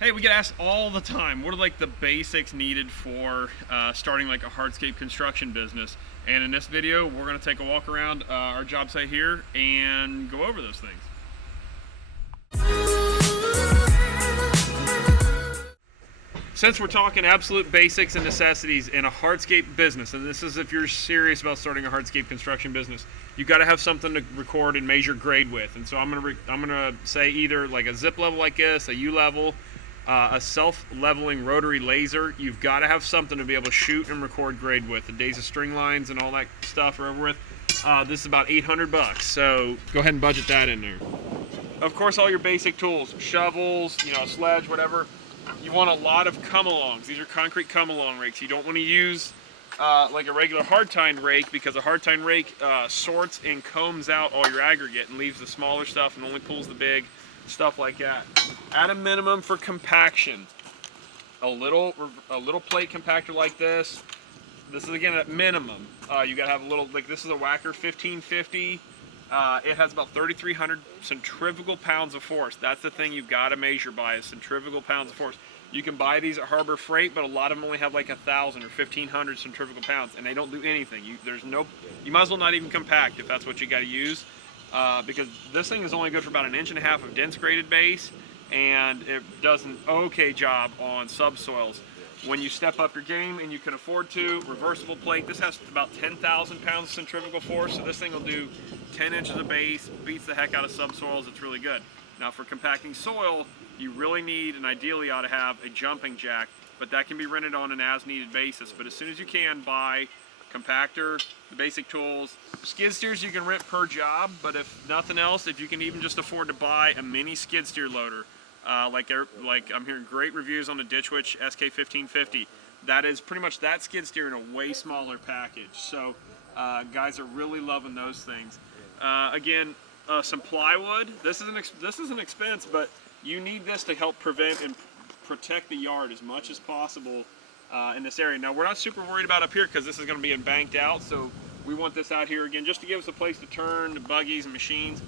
Hey, we get asked all the time, what are like the basics needed for starting like a hardscape construction business? And in this video, we're going to take a walk around our job site here and go over those things. Since we're talking absolute basics and necessities in a hardscape business, and this is if you're serious about starting a hardscape construction business, you got to have something to record and measure grade with. And so I'm gonna say either like a zip level like this, a U level, a self-leveling rotary laser. You've got to have something to be able to shoot and record grade with. The days of string lines and all that stuff are over with. This is about $800, so go ahead and budget that in there. Of course, all your basic tools, shovels, sledge, whatever. You want a lot of come-alongs. These are concrete come-along rakes. You don't want to use like a regular hard-tine rake, because a hard-tine rake sorts and combs out all your aggregate and leaves the smaller stuff and only pulls the big stuff like that. At a minimum for compaction, a little plate compactor like this. This is again at minimum. You gotta have a little, like this is a Whacker 1550. It has about 3,300 centrifugal pounds of force. That's the thing you've got to measure by, is centrifugal pounds of force. You can buy these at Harbor Freight, but a lot of them only have like 1,000 or 1,500 centrifugal pounds, and they don't do anything. You might as well not even compact if that's what you got to use, because this thing is only good for about 1.5 inches of dense graded base, and it does an okay job on subsoils. When you step up your game and you can afford to, reversible plate. This has about 10,000 pounds of centrifugal force, so this thing will do 10 inches of base, beats the heck out of subsoils. It's really good. Now for compacting soil, you really need, and ideally ought to have, a jumping jack, but that can be rented on an as-needed basis. But as soon as you can, buy compactor, the basic tools. Skid steers you can rent per job, but if nothing else, if you can even just afford to buy a mini skid steer loader, like I'm hearing great reviews on the Ditch Witch SK1550. That is pretty much that skid steer in a way smaller package. So guys are really loving those things. Again, some plywood. This is an expense, but you need this to help prevent and protect the yard as much as possible in this area. Now we're not super worried about up here because this is going to be embanked out, so we want this out here again just to give us a place to turn the buggies and machines.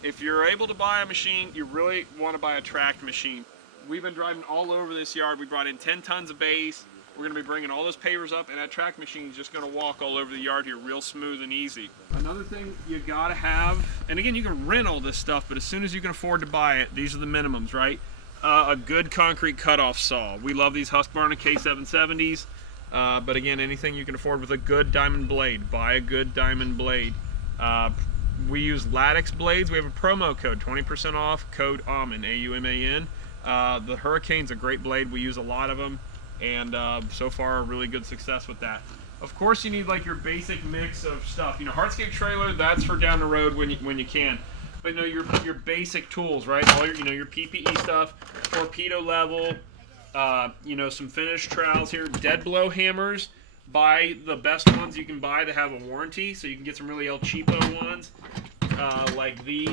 If you're able to buy a machine, you really want to buy a tracked machine. We've been driving all over this yard. We brought in 10 tons of base. We're going to be bringing all those pavers up, and that track machine is just going to walk all over the yard here real smooth and easy. Another thing you got to have, and again, you can rent all this stuff, but as soon as you can afford to buy it, these are the minimums, right? A good concrete cutoff saw. We love these Husqvarna K770s, but again, anything you can afford with a good diamond blade, buy a good diamond blade. We use lattice blades. We have a promo code, 20% off, code AUMAN, A-U-M-A-N. The Hurricane's a great blade. We use a lot of them, and so far a really good success with that. Of course, you need like your basic mix of stuff. Hardscape trailer, that's for down the road when you can. But your basic tools, right? All your PPE stuff, torpedo level, some finished trowels here, dead blow hammers. Buy the best ones you can buy that have a warranty, so you can get some really cheapo ones, like these.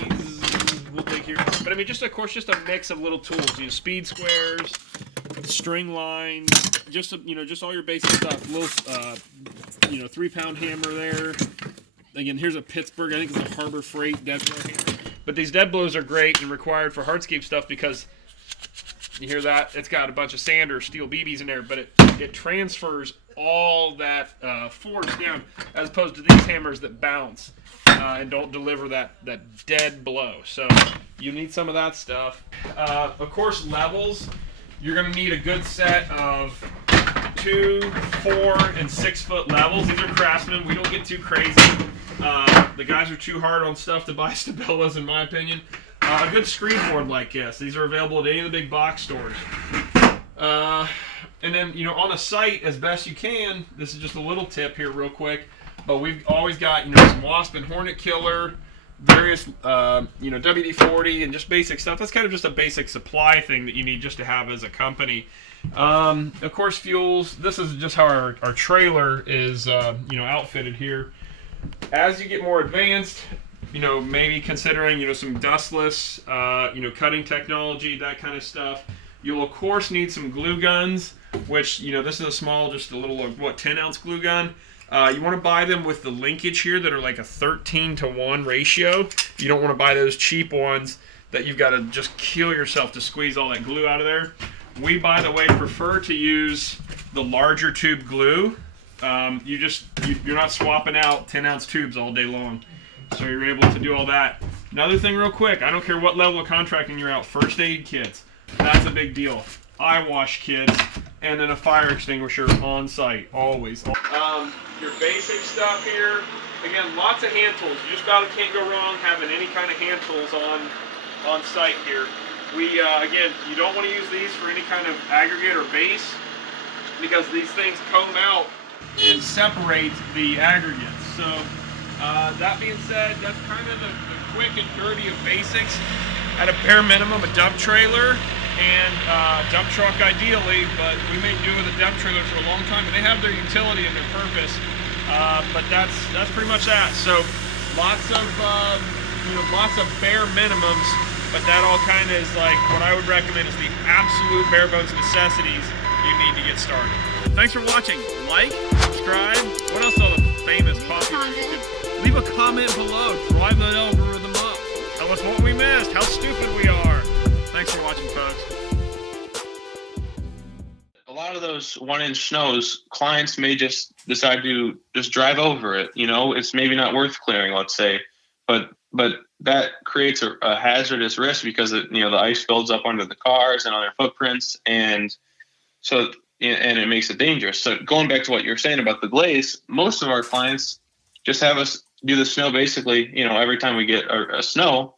We'll take here, but I mean, just a mix of little tools. Speed squares, string lines, just all your basic stuff. Little, 3-pound hammer there. Again, here's a Pittsburgh. I think it's a Harbor Freight dead blow hammer. But these dead blows are great and required for hardscape stuff because you hear that it's got a bunch of sand or steel BBs in there, but it transfers all that force down, as opposed to these hammers that bounce and don't deliver that dead blow. So you need some of that stuff. Of course, levels. You're going to need a good set of 2, 4, and 6 foot levels. These are Craftsman. We don't get too crazy. The guys are too hard on stuff to buy Stabillas, in my opinion. A good screen board like this. These are available at any of the big box stores. And then, on a site, as best you can, this is just a little tip here real quick, but we've always got, some wasp and hornet killer, various, WD-40, and just basic stuff. That's kind of just a basic supply thing that you need just to have as a company. Of course, fuels. This is just how our trailer is, outfitted here. As you get more advanced, maybe considering, some dustless, cutting technology, that kind of stuff. You'll, of course, need some glue guns, which, this is a small, just a little, 10-ounce glue gun. You want to buy them with the linkage here that are like a 13-to-1 ratio. You don't want to buy those cheap ones that you've got to just kill yourself to squeeze all that glue out of there. We, by the way, prefer to use the larger tube glue. You're not swapping out 10-ounce tubes all day long. So you're able to do all that. Another thing real quick, I don't care what level of contracting you're out, first aid kits, that's a big deal. Eye wash kits, and then a fire extinguisher on site, always. Your basic stuff here, again, lots of hand tools. You just about can't go wrong having any kind of hand tools on site here. We, again, you don't want to use these for any kind of aggregate or base because these things comb out and separate the aggregates. So that being said, that's kind of the quick and dirty of basics. At a bare minimum, a dump trailer and dump truck ideally, but we may do with a dump trailer for a long time, and they have their utility and their purpose. But that's pretty much that. So lots of bare minimums, but that all kind of is like what I would recommend is the absolute bare bones necessities you need to get started. Thanks for watching. Like, subscribe. What else are the famous popular? Leave a comment below. Drive that algorithm up. Tell us what we missed, how stupid we are. Thanks for watching, folks. A lot of those 1-inch snows, clients may just decide to just drive over it. You know, it's maybe not worth clearing, let's say, but that creates a hazardous risk because the ice builds up under the cars and on their footprints, and it makes it dangerous. So going back to what you're saying about the glaze, most of our clients just have us do the snow basically, every time we get a snow,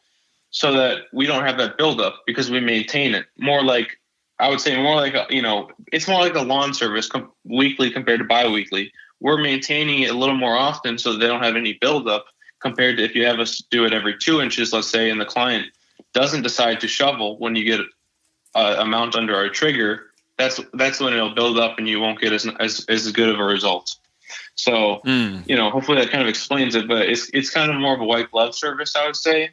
so that we don't have that buildup because we maintain it. It's more like a lawn service weekly compared to bi-weekly. We're maintaining it a little more often so that they don't have any buildup compared to if you have us do it every 2 inches, let's say, and the client doesn't decide to shovel when you get a mount under our trigger. That's when it'll build up and you won't get as good of a result. So, hopefully that kind of explains it, but it's kind of more of a white glove service, I would say.